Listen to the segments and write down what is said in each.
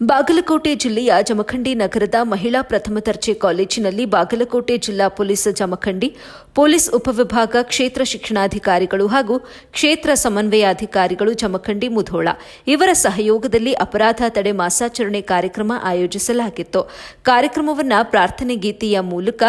ಬಾಗಲಕೋಟೆ ಜಿಲ್ಲೆಯ ಜಮಖಂಡಿ ನಗರದ ಮಹಿಳಾ ಪ್ರಥಮ ದರ್ಜೆ ಕಾಲೇಜಿನಲ್ಲಿ ಬಾಗಲಕೋಟೆ ಜಿಲ್ಲಾ ಪೊಲೀಸ್ ಜಮಖಂಡಿ ಪೊಲೀಸ್ ಉಪವಿಭಾಗ ಕ್ಷೇತ್ರ ಶಿಕ್ಷಣಾಧಿಕಾರಿಗಳು ಹಾಗೂ ಕ್ಷೇತ್ರ ಸಮನ್ವಯಾಧಿಕಾರಿಗಳು ಜಮಖಂಡಿ ಮುಧೋಳ ಇವರ ಸಹಯೋಗದಲ್ಲಿ ಅಪರಾಧ ತಡೆ ಮಾಸಾಚರಣೆ ಕಾರ್ಯಕ್ರಮ ಆಯೋಜಿಸಲಾಗಿತ್ತು. ಕಾರ್ಯಕ್ರಮವನ್ನು ಪ್ರಾರ್ಥನೆ ಗೀತೆಯ ಮೂಲಕ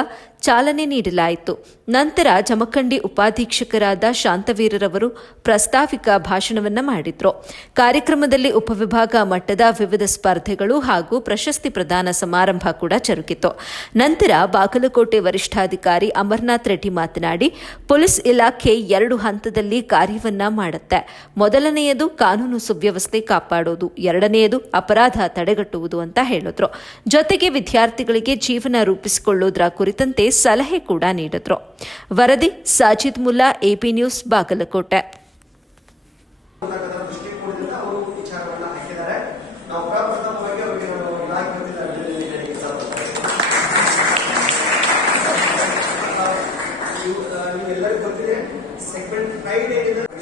ಚಾಲನೆ ನೀಡಲಾಯಿತು. ನಂತರ ಜಮಖಂಡಿ ಉಪಾಧೀಕ್ಷಕರಾದ ಶಾಂತವೀರರವರು ಪ್ರಾಸ್ತಾವಿಕ ಭಾಷಣವನ್ನು ಮಾಡಿದರು. ಕಾರ್ಯಕ್ರಮದಲ್ಲಿ ಉಪವಿಭಾಗ ಮಟ್ಟದ ವಿವಿಧ ಸ್ಪರ್ಧೆಗಳು ಹಾಗೂ ಪ್ರಶಸ್ತಿ ಪ್ರದಾನ ಸಮಾರಂಭ ಕೂಡ ಜರುಗಿತು. ನಂತರ ಬಾಗಲಕೋಟೆ ವರಿಷ್ಠಾಧಿಕಾರಿ ಅಮರನಾಥ್ ರೆಡ್ಡಿ ಮಾತನಾಡಿ, ಪೊಲೀಸ್ ಇಲಾಖೆ 2 ಹಂತದಲ್ಲಿ ಕಾರ್ಯವನ್ನ ಮಾಡುತ್ತೆ. ಮೊದಲನೆಯದು ಕಾನೂನು ಸುವ್ಯವಸ್ಥೆ ಕಾಪಾಡೋದು, ಎರಡನೆಯದು ಅಪರಾಧ ತಡೆಗಟ್ಟುವುದು ಅಂತ ಹೇಳಿದ್ರು. ಜೊತೆಗೆ ವಿದ್ಯಾರ್ಥಿಗಳಿಗೆ ಜೀವನ ರೂಪಿಸಿಕೊಳ್ಳುವುದರ ಕುರಿತಂತೆ ಸಲಹೆ ಕೂಡ ನೀಡಿದ್ರು. ವರದಿ ಸಾಜಿದ್ ಮುಲ್ಲಾ, ಎಪಿ ನ್ಯೂಸ್, ಬಾಗಲಕೋಟೆ.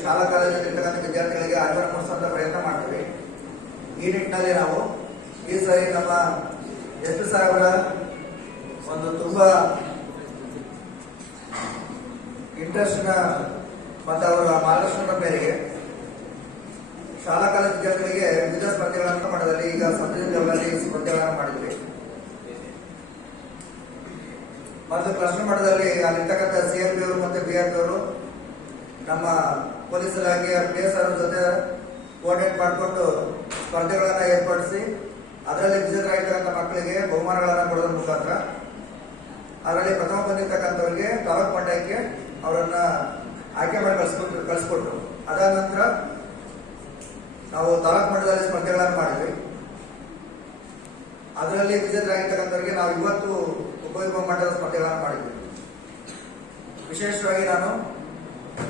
ಶಾಲಾ ಕಾಲೇಜಿನಲ್ಲಿರ್ತಕ್ಕಂಥ ವಿದ್ಯಾರ್ಥಿಗಳಿಗೆ ಆಧಾರ ಮೂಡಿಸುವಂತ ಪ್ರಯತ್ನ ಮಾಡ್ತೀವಿ. ಈ ನಿಟ್ಟಿನಲ್ಲಿ ನಾವು ಈ ಸಾರಿ ನಮ್ಮ SP ಸಾಹೇಬರ ಒಂದು ತುಂಬಾ ಇಂಟ್ರೆಸ್ಟ್ ಮತ್ತು ಅವರ ಮಾರ್ಗದರ್ಶನದ ಮೇರೆಗೆ ಶಾಲಾ ಕಾಲೇಜು ವಿದ್ಯಾರ್ಥಿಗಳಿಗೆ ವಿವಿಧ ಸ್ಪರ್ಧೆಗಳನ್ನು ಮಟ್ಟದಲ್ಲಿ ಈಗ ಸಬ್ ಜಿಲ್ಲೆಗಳಲ್ಲಿ ಸ್ಪರ್ಧೆಗಳನ್ನು ಮಾಡಿದ್ವಿ. ಮತ್ತು ಕ್ಲಸ್ಟರ್ ಮಟ್ಟದಲ್ಲಿ ಅಲ್ಲಿರ್ತಕ್ಕಂಥ CRP ಅವರು ಮತ್ತು BRP ಅವರು ನಮ್ಮ ಪೊಲೀಸ್ ಇಲಾಖೆಯ PSR ಜೊತೆ ಕೋಆರ್ಡಿನೇಟ್ ಮಾಡಿಕೊಂಡು ಸ್ಪರ್ಧೆಗಳನ್ನು ಏರ್ಪಡಿಸಿ ಅದರಲ್ಲಿ ವಿಜೇತರಾಗಿರ್ತಕ್ಕಂಥ ಮಕ್ಕಳಿಗೆ ಬಹುಮಾನಗಳನ್ನು ಕೊಡೋದ್ರ ಮುಖಾಂತರ ಅದರಲ್ಲಿ ಪ್ರಥಮ ಬಂದಿರತಕ್ಕಂಥವರಿಗೆ ತಾಲೂಕು ಮಟ್ಟಕ್ಕೆ ಅವರನ್ನ ಆಯ್ಕೆ ಮಾಡಿ ಕಳಿಸ್ಕೊಟ್ರು. ಅದಾದ ನಂತರ ನಾವು ತಾಲೂಕು ಮಟ್ಟದಲ್ಲಿ ಸ್ಪರ್ಧೆಗಳನ್ನು ಮಾಡಿದ್ವಿ. ಅದರಲ್ಲಿ ವಿಜೇತರಾಗಿರ್ತಕ್ಕಂಥವರಿಗೆ ನಾವು ಇವತ್ತು ಉಪವಿಭಾಗ ಮಟ್ಟದ ಸ್ಪರ್ಧೆಗಳನ್ನು ಮಾಡಿದ್ವಿ. ವಿಶೇಷವಾಗಿ ನಾನು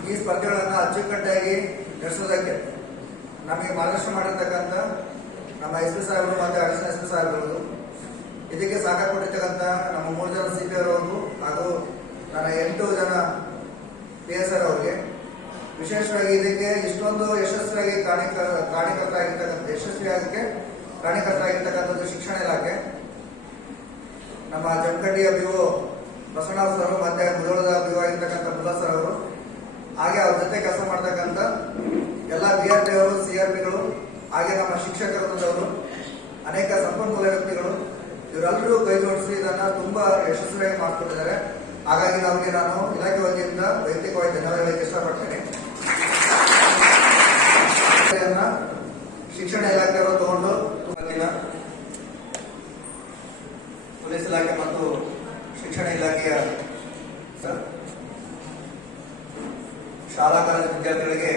ಈ ಸ್ಪರ್ಧೆಗಳನ್ನು ಅಚ್ಚುಕಟ್ಟಾಗಿ ನಡೆಸೋದಕ್ಕೆ ನಮಗೆ ಮಾರ್ಗದರ್ಶನ ಮಾಡಿರ್ತಕ್ಕಂಥ ನಮ್ಮ SP ಸಾಹೇಬರು ಮತ್ತು ಅಡಿಷನಲ್ SP ಸಾಹೇಬರು, ಇದಕ್ಕೆ ಸಹಕಾರ ಕೊಟ್ಟಿರ್ತಕ್ಕಂಥ ನಮ್ಮ 3 ಜನ CPR ಅವರು ಹಾಗೂ ನನ್ನ 8 ಜನ PSR ಅವರಿಗೆ, ವಿಶೇಷವಾಗಿ ಇದಕ್ಕೆ ಇಷ್ಟೊಂದು ಯಶಸ್ವಿಯಾಗಿ ಕಾರಣೀಕರ್ತರಾಗಿರ್ತಕ್ಕಂಥದ್ದು ಶಿಕ್ಷಣ ಇಲಾಖೆ, ನಮ್ಮ ಜಮಖಂಡಿಯ BO ಬಸವರಾವ್ ಸರ್ ಮತ್ತೆ ಮುಧೋಳದ BO ಆಗಿರ್ತಕ್ಕಂಥ ಮುಲ್ಲಾ ಸರ್ ಅವರು, ಹಾಗೆ ಅವ್ರ ಜೊತೆ ಕೆಲಸ ಮಾಡ್ತಕ್ಕಂಥ ಎಲ್ಲ BRP ಅವರು, CRPಗಳು, ಹಾಗೆ ನಮ್ಮ ಶಿಕ್ಷಕರವರು, ಅನೇಕ ಸಂಪನ್ಮೂಲ ವ್ಯಕ್ತಿಗಳು, ಇವರೆಲ್ಲರೂ ಕೈ ಜೋಡಿಸಿ ಇದನ್ನ ತುಂಬಾ ಯಶಸ್ವಿಯಾಗಿ ಮಾಡ್ಕೊಂಡಿದ್ದಾರೆ. ಹಾಗಾಗಿ ನಮಗೆ ನಾನು ಇಲಾಖೆ ವತಿಯಿಂದ ವೈಯಕ್ತಿಕವಾಗಿ ಧನ್ಯವಾದಗಳಿಗೆ ಇಷ್ಟಪಡ್ತೇನೆ. ಶಿಕ್ಷಣ ಇಲಾಖೆಯವರು ತಗೊಂಡು ಪೊಲೀಸ್ ಇಲಾಖೆ ಮತ್ತು ಶಿಕ್ಷಣ ಇಲಾಖೆಯ ಶಾಲಾ ಕಾಲೇಜು ವಿದ್ಯಾರ್ಥಿಗಳಿಗೆ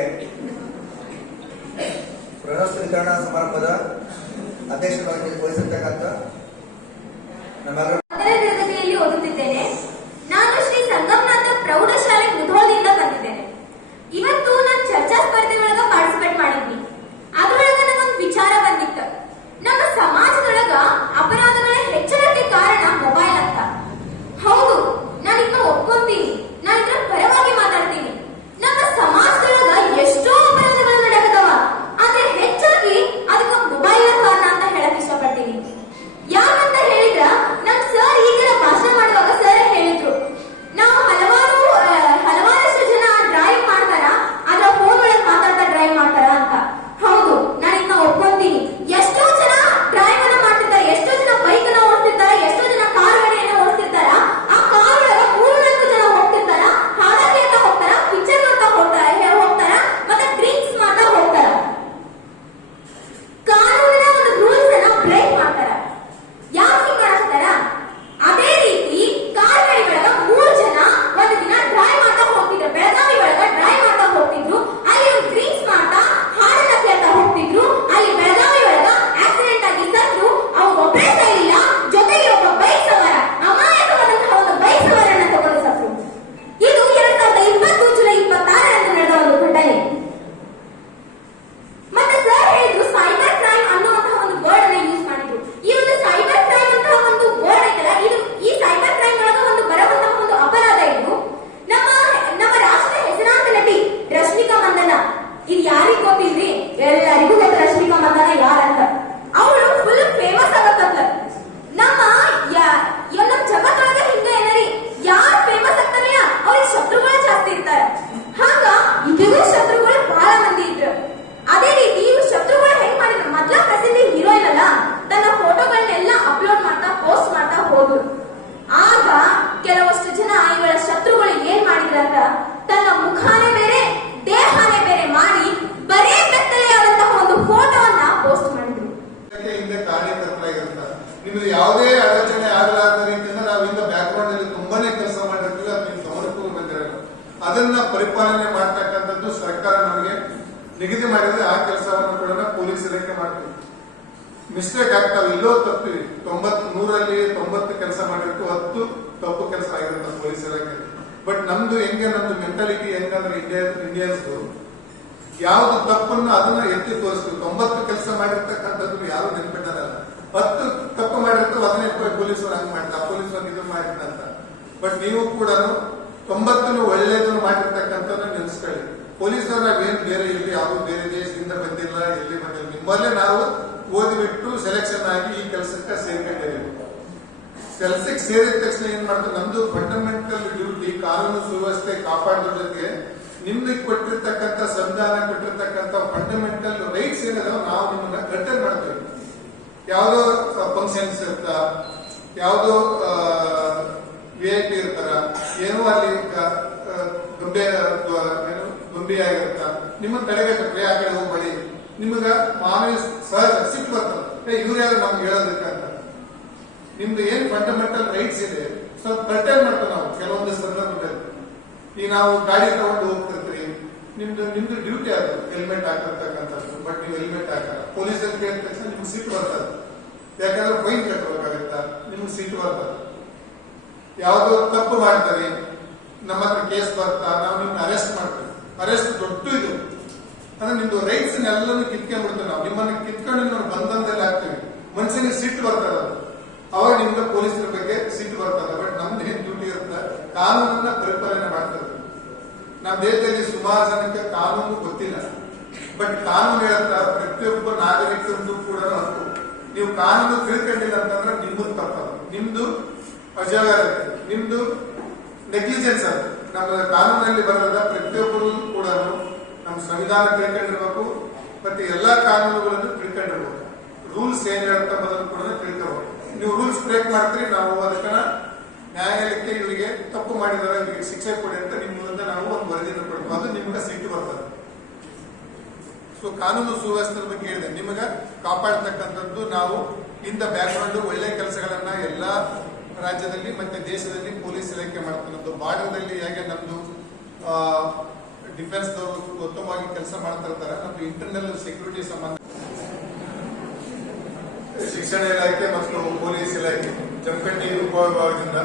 ಪ್ರಶಸ್ತಿ ವಿತರಣಾ ಸಮಾರಂಭದ ಅಧ್ಯಕ್ಷರಾಗಿ ವಹಿಸಿರ್ತಕ್ಕಂಥ ನಮ್ಮೆಲ್ಲರ ಓದುತ್ತಿದ್ದೇನೆ. ನಾನು ಶ್ರೀ ಸಂಗಮನಾಥ ಪ್ರೌಢಶಾಲೆ ಮುಧೋಳದಿಂದ ಬಂದಿದ್ದೇನೆ. ಇವತ್ತು ನಾನು ಚರ್ಚಾ ಸ್ಪರ್ಧೆಯೊಳಗ ಪಾರ್ಟಿಸಿಪೇಟ್ ಮಾಡಿದ್ವಿ. ಅದ್ರೊಳಗ ನನಗೊಂದು ವಿಚಾರ ಬಂದಿತ್ತು. ನಮ್ಮ ಸಮಾಜದೊಳಗ ಅಪರಾಧಗಳ ಹೆಚ್ಚಳಕ್ಕೆ ಕಾರಣ ಮೊಬೈಲ್ ಅಂತ. ಹೌದು, ನಾನು ಇದನ್ನ ಒಪ್ಕೊಂತೀನಿ. ನಾನು ಇದ್ರ ಪರವಾಗಿ ಮಾತಾಡ್ತೀನಿ. ನಮ್ಮ ಸಮಾಜದೊಳಗ ಎಷ್ಟೋ ಅಪರಾಧಗಳು ನಡೆಯಕತ್ತವ, ಆದ್ರೆ ಹೆಚ್ಚಾಗಿ ಅದಕ್ಕೆ ಮೊಬೈಲ್ ಕಾರಣ ಅಂತ ಹೇಳಕ್ ಇಷ್ಟಪಡ್ತೀನಿ. ಯಾಕಂತ ಹೇಳಿದ್ರ ನಮ್ಮ ಇಲಾಖೆ ಹಿಂದೆ ಕಾರ್ಯಕರ್ತರಾಗಿರ್ತಾರೆ. ನಿಮ್ಗೆ ಯಾವುದೇ ಅಡಚಣೆ ಆಗಲಾರದ ರೀತಿಯಿಂದ ನಾವು ಇಂದ ಬ್ಯಾಕ್ ಗ್ರೌಂಡ್ ಅಲ್ಲಿ ತುಂಬಾನೇ ಕೆಲಸ ಮಾಡಿರ್ತೀವಿ, ಅದು ನಿಮ್ ಗಮನಕ್ಕೂ ಬಂದಿರಲ್ಲ. ಅದನ್ನ ಪರಿಪಾಲನೆ ಮಾಡ್ತಕ್ಕಂಥದ್ದು ಸರ್ಕಾರ ನಮಗೆ ನಿಗದಿ ಮಾಡಿದ್ರೆ ಆ ಕೆಲಸವನ್ನು ಕೂಡ ಪೊಲೀಸ್ ಇಲಾಖೆ ಮಾಡ್ತೀವಿ. ಮಿಸ್ಟೇಕ್ ಆಗ್ತಾವೆ, ಇಲ್ಲೋ ತಪ್ಪಿವಿ. 90 ಕೆಲಸ ಮಾಡಿರ್ತು, 10 ತಪ್ಪು ಕೆಲಸ ಆಗಿರುತ್ತೆ ಪೊಲೀಸ್ ಇಲಾಖೆ. ಬಟ್ ನಮ್ದು ಮೆಂಟಾಲಿಟಿ ಹೆಂಗಂದ್ರೆ ಇಂಡಿಯನ್ಸ್ ಯಾವ್ದು ತಪ್ಪನ್ನು ಅದನ್ನ ಎತ್ತಿ ತೋರಿಸ್ತೀವಿ. 90 ಕೆಲಸ ಮಾಡಿರ್ತಕ್ಕಂಥದ್ದು ಯಾರು ನೆನ್ಪಿಟ್ಟಲ್ಲ. 10 ತಪ್ಪು ಮಾಡಿರ್ತೀವಿ, ಅದನ್ನೇ ಪೊಲೀಸರು ಹಂಗ್ ಮಾಡ್ತಾರೆ, ಪೊಲೀಸರು ಇದು ಮಾಡಿರ್ತ ಅಂತ. ಬಟ್ ನೀವು ಕೂಡ 90 ಒಳ್ಳೇದನ್ನು ಮಾಡಿರ್ತಕ್ಕಂಥದ್ದು ನೆನೆಸ್ಕೊಳ್ಳಿ. ಪೊಲೀಸರು ನಾವೇನ್ ಬೇರೆ ಇಲ್ಲಿ ಯಾವುದು ಬೇರೆ ದೇಶದಿಂದ ಬಂದಿಲ್ಲ, ಎಲ್ಲಿ ಬಂದಿಲ್ಲ. ನಿಮ್ಮಲ್ಲೇ ನಾವು ಓದಿಬಿಟ್ಟು ಸೆಲೆಕ್ಷನ್ ಆಗಿ ಈ ಕೆಲಸಕ್ಕೆ ಸೇರ್ಕೊಂಡಿದ್ದೀವಿ. ಕೆಲಸಕ್ಕೆ ಸೇರಿದ ತಕ್ಷಣ ಏನ್ ಮಾಡ್ತಾರೆ, ನಮ್ದು ಫಂಡಮೆಂಟಲ್ ಡ್ಯೂಟಿ ಕಾನೂನು ಸುವ್ಯವಸ್ಥೆ ಕಾಪಾಡೋದ್ರ ಜೊತೆಗೆ ನಿಮ್ಗೆ ಕೊಟ್ಟಿರ್ತಕ್ಕಂಥ ಸಂವಿಧಾನ ಕೊಟ್ಟಿರ್ತಕ್ಕಂಥ ಫಂಡಮೆಂಟಲ್ ರೈಟ್ಸ್ ಏನಿದಾವ ನಾವು ನಿಮ್ಮನ್ನ ಕರ್ಟನ್ ಮಾಡ್ತೀವಿ. ಯಾವುದೋ ಫಂಕ್ಷನ್ಸ್ ಇರ್ತ, ಯಾವುದೋ VIP ಇರ್ತಾರ, ಏನೋ ಅಲ್ಲಿ ಗೊಂಬೆ ಆಗಿರ್ತ, ನಿಮ್ಮನ್ನ ತಡೆಗಟ್ಟೆ ಆ ಕಡೆ ಹೋಗ್ಬೇಡಿ. ನಿಮಗ ಮಾನವ ಸಹಜ ಸಿಟ್ಟು ಬರ್ತದೆ, ಇವ್ರು ಯಾರು ನಮ್ಗೆ ಹೇಳೋದಕ್ಕೆ ಅಂತ. ನಿಮ್ದು ಏನ್ ಫಂಡಮೆಂಟಲ್ ರೈಟ್ಸ್ ಇದೆ ಸ್ವಲ್ಪ ಕರ್ಟನ್ ಮಾಡ್ತೀವಿ ನಾವು ಕೆಲವೊಂದು ಸಂದರ್ಭದಲ್ಲಿ. ಈಗ ನಾವು ಗಾಡಿ ತಗೊಂಡು ಹೋಗ್ತಿರ್ತೀರಿ, ನಿಮ್ದು ಡ್ಯೂಟಿ ಅದು ಹೆಲ್ಮೆಟ್ ಹಾಕಿರ್ತಕ್ಕಂಥದ್ದು. ಬಟ್ ನೀವು ಹೆಲ್ಮೆಟ್ ಹಾಕಲ್ಲ, ಪೊಲೀಸರು ಕೇಳಿದ ತಕ್ಷಣ ನಿಮ್ಗೆ ಸೀಟ್ ಬರ್ತದೆ. ಯಾಕಂದ್ರೆ ಫೈನ್ ಕಟ್ಟಬೇಕಾಗತ್ತ, ನಿಮ್ಗೆ ಸೀಟ್ ಬರ್ತದೆ. ಯಾವ್ದು ತಪ್ಪು ಮಾಡ್ತಾರೆ, ನಮ್ಮ ಹತ್ರ ಕೇಸ್ ಬರ್ತಾ ನಾವು ನಿಮ್ಗೆ ಅರೆಸ್ಟ್ ಮಾಡ್ತೀವಿ. ಅರೆಸ್ಟ್ ದೊಡ್ಡ ಇದು ಅಂದ್ರೆ ನಿಮ್ದು ರೈಟ್ಸ್ ಎಲ್ಲನೂ ಕಿತ್ಕೊಂಡ್ಬಿಡ್ತೀವಿ ನಾವು. ನಿಮ್ಮನ್ನ ಕಿತ್ಕೊಂಡು ನಾವು ಬಂಧನದಲ್ಲಿ ಹಾಕ್ತೀವಿ. ಮನುಷ್ಯನಿಗೆ ಸಿಟ್ಟು ಬರ್ತದ, ಅವಾಗ ನಿಮ್ಗೆ ಪೊಲೀಸರ ಬಗ್ಗೆ ಸಿಟ್ಟು ಬರ್ತದ. ಬಟ್ ನಮ್ದು ಏನ್ ಡ್ಯೂಟಿ ಇರುತ್ತೆ, ಕಾನೂನನ್ನ ಪರಿಪಾಲನೆ ಮಾಡ್ತದೆ. ನಮ್ಮ ದೇಶದಲ್ಲಿ ಸುಮಾರು ಜನಕ್ಕೆ ಕಾನೂನು ಗೊತ್ತಿಲ್ಲ. ಬಟ್ ಕಾನೂನು ಹೇಳುತ್ತ ಪ್ರತಿಯೊಬ್ಬ ನಾಗರಿಕರದ್ದು ಕೂಡ ಹಕ್ಕು. ನೀವು ಕಾನೂನು ತಿಳ್ಕೊಂಡಿಲ್ಲ ಅಂತಂದ್ರೆ ನಿಮ್ಮದು ತಪ್ಪದ, ನಿಮ್ದು ಅಜಾಗರತೆ, ನಿಮ್ದು ನೆಗ್ಲಿಜೆನ್ಸ್ ಅದು. ನಮ್ಮ ಕಾನೂನಲ್ಲಿ ಬರದ ಪ್ರತಿಯೊಬ್ಬರು ಕೂಡ ನಮ್ಮ ಸಂವಿಧಾನ ತಿಳ್ಕೊಂಡಿರ್ಬೇಕು, ಮತ್ತೆ ಎಲ್ಲಾ ಕಾನೂನುಗಳನ್ನು ತಿಳ್ಕೊಂಡಿರ್ಬೇಕು. ರೂಲ್ಸ್ ಏನ್ ಹೇಳ್ತಾ ಮೊದಲು ಕೂಡ ತಿಳ್ಕೋಬೇಕು. ನೀವು ರೂಲ್ಸ್ ಬ್ರೇಕ್ ಮಾಡ್ತೀರಿ, ನಾವು ಅದಕ್ಕ ನ್ಯಾಯಾಲಯಕ್ಕೆ ಇವರಿಗೆ ತಪ್ಪು ಮಾಡಿದಾರೆ, ಇವರಿಗೆ ಶಿಕ್ಷೆ ಕೊಡಿ ಅಂತ ನಿಮ್ಮ ಮುಂದೆ ನಾವು ಒಂದು ವರದಿಯನ್ನು ಕೊಡ್ತೀವಿ. ಅದು ನಿಮ್ಗೆ ಸಿಟ್ಟು ಬರ್ತದೆ. ಸೊ ಕಾನೂನು ಸುವ್ಯವಸ್ಥೆ ಬಗ್ಗೆ ಹೇಳಿದೆ, ನಿಮಗ ಕಾಪಾಡತಕ್ಕಂಥದ್ದು ನಾವು ಇಂದ ಬ್ಯಾಕ್ ಗ್ರೌಂಡ್ ಒಳ್ಳೆ ಕೆಲಸಗಳನ್ನ ಎಲ್ಲಾ ರಾಜ್ಯದಲ್ಲಿ ಮತ್ತೆ ದೇಶದಲ್ಲಿ ಪೊಲೀಸ್ ಇಲಾಖೆ ಮಾಡ್ತಕ್ಕಂಥದ್ದು. ಬಾರ್ಡರ್ದಲ್ಲಿ ಹೇಗೆ ನಮ್ದು ಡಿಫೆನ್ಸ್ ದವರು ಉತ್ತಮವಾಗಿ ಕೆಲಸ ಮಾಡ್ತಾ ಇರ್ತಾರೆ, ನಮ್ದು ಇಂಟರ್ನಲ್ ಸೆಕ್ಯೂರಿಟಿ ಸಂಬಂಧ ಶಿಕ್ಷಣ ಇಲಾಖೆ ಮತ್ತು ಪೊಲೀಸ್ ಇಲಾಖೆ ಜಮಖಂಡಿ ಉಪವಿಭಾಗದಿಂದ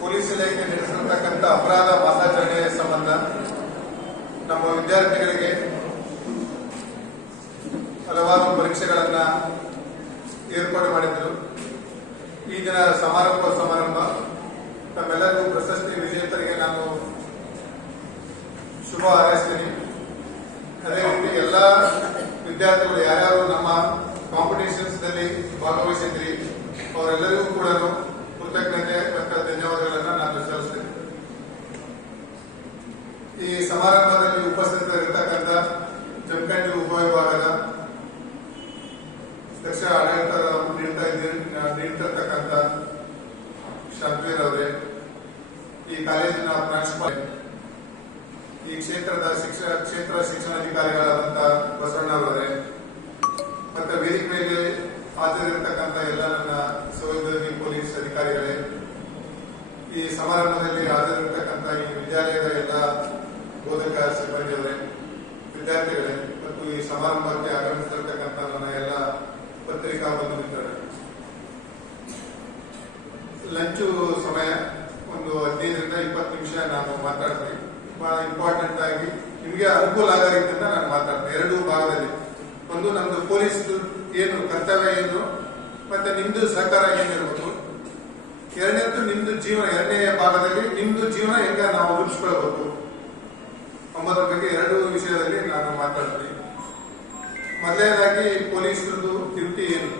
ಪೊಲೀಸ್ ಇಲಾಖೆ ನಡೆಸಿರ್ತಕ್ಕಂಥ ಅಪರಾಧ ಮಾಸಾಚರಣೆಯ ಸಂಬಂಧ ನಮ್ಮ ವಿದ್ಯಾರ್ಥಿಗಳಿಗೆ ಹಲವಾರು ಪರೀಕ್ಷೆಗಳನ್ನ ಏರ್ಪಾಡು ಮಾಡಿದ್ರು. ಈ ದಿನ ಸಮಾರಂಭ ತಮ್ಮೆಲ್ಲರಿಗೂ ಪ್ರಶಸ್ತಿ ವಿಜೇತರಿಗೆ ನಾನು ಶುಭ ಹಾರೈಸ್ತೀನಿ. ಅದೇ ರೀತಿ ಎಲ್ಲ ವಿದ್ಯಾರ್ಥಿಗಳು ಯಾರ್ಯಾರು ನಮ್ಮ ಕಾಂಪಿಟೇಷನ್ಸ್ ನಲ್ಲಿ ಭಾಗವಹಿಸಿದ್ರಿ ಅವರೆಲ್ಲರಿಗೂ ಕೂಡ ಕೃತಜ್ಞತೆ ಮತ್ತು ಧನ್ಯವಾದಗಳನ್ನ ನಾನು ಸಲ್ಲಿಸ್ತೇನೆ. ಈ ಸಮಾರಂಭದಲ್ಲಿ ಉಪಸ್ಥಿತರಿರ್ತಕ್ಕಂಥ ಜಮಖಂಡಿ ಉಪವಿಭಾಗದ ದಕ್ಷಿಣ ಆಡಳಿತ ನೀಡ್ತಿರ್ತಕ್ಕಂಥ ಶಾಂತವೀರ್ ಅವರೇ, ಈ ಕಾಲೇಜಿನ ಪ್ರಾಂಶುಪಾಲ, ಈ ಕ್ಷೇತ್ರ ಶಿಕ್ಷಣಾಧಿಕಾರಿಗಳಾದಂತಹ ಬಸವಣ್ಣವರೇ, ಮತ್ತೆ ವೇದಿಕೆ ಮೇಲೆ ಹಾಜರಿರ್ತಕ್ಕಂಥ ಎಲ್ಲ ನನ್ನ ಸಹೋದ್ಯೋಗಿ ಪೊಲೀಸ್ ಅಧಿಕಾರಿಗಳೇ, ಈ ಸಮಾರಂಭದಲ್ಲಿ ಹಾಜರಿರ್ತಕ್ಕಂಥ ಈ ವಿದ್ಯಾಲಯದ ಎಲ್ಲ ಬೋಧಕ ಸಿಬ್ಬಂದಿಯವರೇ, ವಿದ್ಯಾರ್ಥಿಗಳೇ, ಮತ್ತು ಈ ಸಮಾರಂಭಕ್ಕೆ ಆಗಮಿಸಿರ್ತಕ್ಕಂಥ ನನ್ನ ಎಲ್ಲ ಪತ್ರಿಕಾ ಬಂಧು ಮಿತ್ರರೇ, ಲಂಚು ಸಮಯ ಒಂದು 15ರಿಂದ 20 ನಿಮಿಷ ನಾನು ಮಾತಾಡ್ತೀನಿ. ಬಹಳ ಇಂಪಾರ್ಟೆಂಟ್ ಆಗಿ ನಿಮಗೆ ಅನುಕೂಲ ಆಗೋ ರೀತಿಯಿಂದ ನಾನು ಮಾತಾಡ್ತೀನಿ. ಎರಡೂ ಭಾಗದಲ್ಲಿ, ಒಂದು ನಮ್ದು ಪೊಲೀಸ್ ಏನು ಕರ್ತವ್ಯ ಏನು ಮತ್ತೆ ನಿಮ್ದು ಸಹಕಾರ ಏನಿರ್ಬೇಕು, ಎರಡನೇದು ನಿಮ್ದು ಜೀವನ, ಎರಡನೇ ಭಾಗದಲ್ಲಿ ನಿಮ್ದು ಜೀವನ ಹೆಂಗ ನಾವು ರೂಪಿಸ್ಕೊಳ್ಬೇಕು ಎಂಬುದರ ಬಗ್ಗೆ ಎರಡು ವಿಷಯದಲ್ಲಿ ನಾನು ಮಾತಾಡ್ತೀನಿ. ಮೊದಲನೇದಾಗಿ ಪೊಲೀಸರದು ಡ್ಯೂಟಿ ಏನು.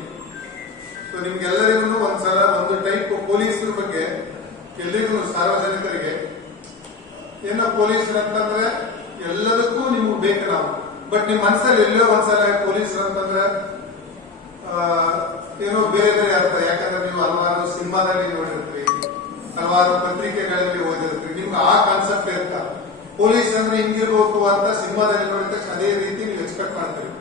ಸೊ ನಿಮ್ಗೆಲ್ಲರಿಗೂ ಒಂದ್ಸಲ ಒಂದು ಟೈಪ್ ಪೊಲೀಸರ ಬಗ್ಗೆ ಎಲ್ಲಿಗೂ ಸಾರ್ವಜನಿಕರಿಗೆ ಏನೋ ಪೊಲೀಸರು ಅಂತಂದ್ರೆ ಎಲ್ಲದಕ್ಕೂ ನಿಮ್ಗೆ ಬೇಕು ನಾವು. ಬಟ್ ನಿಮ್ ಮನಸ್ಸಲ್ಲಿ ಎಲ್ಲೋ ಒಂದ್ಸಲ ಪೊಲೀಸರು ಅಂತಂದ್ರೆ ಏನೋ ಬೇರೆ ಬೇರೆ ಅರ್ಥ. ಯಾಕಂದ್ರೆ ನೀವು ಹಲವಾರು ಸಿನಿಮಾದಲ್ಲಿ ನೋಡಿರ್ತೀರಿ, ಹಲವಾರು ಪತ್ರಿಕೆಗಳಲ್ಲಿ ಓದಿರ್ತೀರಿ, ನಿಮ್ಗೆ ಆ ಕಾನ್ಸೆಪ್ಟ್ ಇರ್ತ ಪೊಲೀಸ್ ಅಂದ್ರೆ ಹಿಂಗಿರ್ಬೇಕು ಅಂತ ಸಿನಿಮಾದಲ್ಲಿ ನೋಡಿದ ತಕ್ಷಣ ಅದೇ ರೀತಿ ನೀವು ಎಕ್ಸ್ಪೆಕ್ಟ್ ಮಾಡ್ತೀರಿ.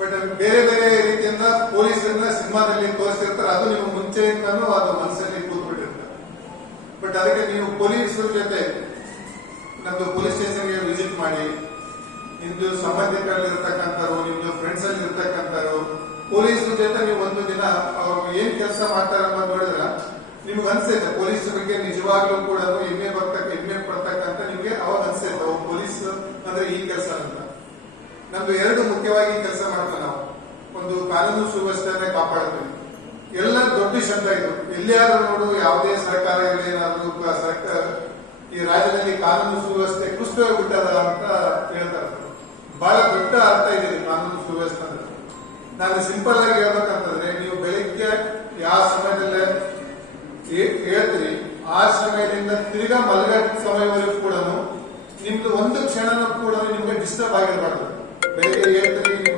ಬಟ್ ಬೇರೆ ಬೇರೆ ರೀತಿಯಿಂದ ಪೊಲೀಸರನ್ನ ಸಿನಿಮಾದಲ್ಲಿ ತೋರಿಸಿರ್ತಾರೆ, ಅದು ನೀವು ಮುಂಚೆಯಿಂದನೂ ಅದು ಮನಸ್ಸಲ್ಲಿ ಕೂತ್ಬಿಟ್ಟಿರ್ತಾರೆ. ಬಟ್ ಅದಕ್ಕೆ ನೀವು ಪೊಲೀಸರ ಜೊತೆ ನಮ್ದು ಪೊಲೀಸ್ ಸ್ಟೇಷನ್ಗೆ ವಿಸಿಟ್ ಮಾಡಿ, ನಿಮ್ದು ಸಂಬಂಧಿಕರಲ್ಲಿ ಇರ್ತಕ್ಕಂಥವ್ರು, ನಿಮ್ದು ಫ್ರೆಂಡ್ಸ್ ಅಲ್ಲಿ ಇರ್ತಕ್ಕಂಥವ್ರು, ಪೊಲೀಸರ ಜೊತೆ ನೀವು ಒಂದು ದಿನ ಅವ್ರು ಏನ್ ಕೆಲಸ ಮಾಡ್ತಾರೆ ಅನ್ನೋದು ನೋಡಿದ್ರೆ ನಿಮ್ಗೆ ಅನ್ಸುತ್ತೆ ಪೊಲೀಸರ ಬಗ್ಗೆ ನಿಜವಾಗ್ಲೂ ಕೂಡ ಹೆಮ್ಮೆ ಪಡ್ತಕ್ಕಂಥ ನಿಮ್ಗೆ ಅವಾಗ ಅನ್ಸುತ್ತೆ ಅವ್ರು ಪೊಲೀಸ್ ಅಂದ್ರೆ ಈ ಕೆಲಸ ಅಂತ. ನಮ್ದು ಎರಡು ಮುಖ್ಯವಾಗಿ ಕೆಲಸ ಮಾಡ್ತೀವಿ ನಾವು. ಒಂದು ಕಾನೂನು ಸುವ್ಯವಸ್ಥೆಯನ್ನೇ ಕಾಪಾಡ್ತೀವಿ. ಎಲ್ಲ ದೊಡ್ಡ ಶಬ್ದ ಇದು. ಎಲ್ಲಿಯಾದ್ರೂ ನೋಡು, ಯಾವುದೇ ಸರ್ಕಾರ ಏನಾದ್ರು ಸರ್ಕಾರ ಈ ರಾಜ್ಯದಲ್ಲಿ ಕಾನೂನು ಸುವ್ಯವಸ್ಥೆ ಕುಸಿತೋಗ್ಬಿಟ್ಟದ ಅಂತ ಹೇಳ್ತಾರೆ. ಬಹಳ ದೊಡ್ಡ ಅರ್ಥ ಇದೆ ಕಾನೂನು ಸುವ್ಯವಸ್ಥೆ ಅಂದ್ರೆ. ನಾನು ಸಿಂಪಲ್ ಆಗಿ ಹೇಳ್ಬೇಕಂತಂದ್ರೆ, ನೀವು ಬೆಳಿಗ್ಗೆ ಯಾವ ಸಮಯದಲ್ಲೇ ಹೇಳ್ತೀರಿ ಆ ಸಮಯದಿಂದ ತಿರ್ಗಾ ಮಲಗೋ ಸಮಯವರೆಗೂ ಕೂಡ ನಿಮ್ದು ಒಂದು ಕ್ಷಣನೂ ಕೂಡ ನಿಮ್ಗೆ ಡಿಸ್ಟರ್ಬ್ ಆಗಿರಬಾರ್ದು. ಬೆಳಿಗ್ಗೆ ಹೇಳ್ತೀರಿ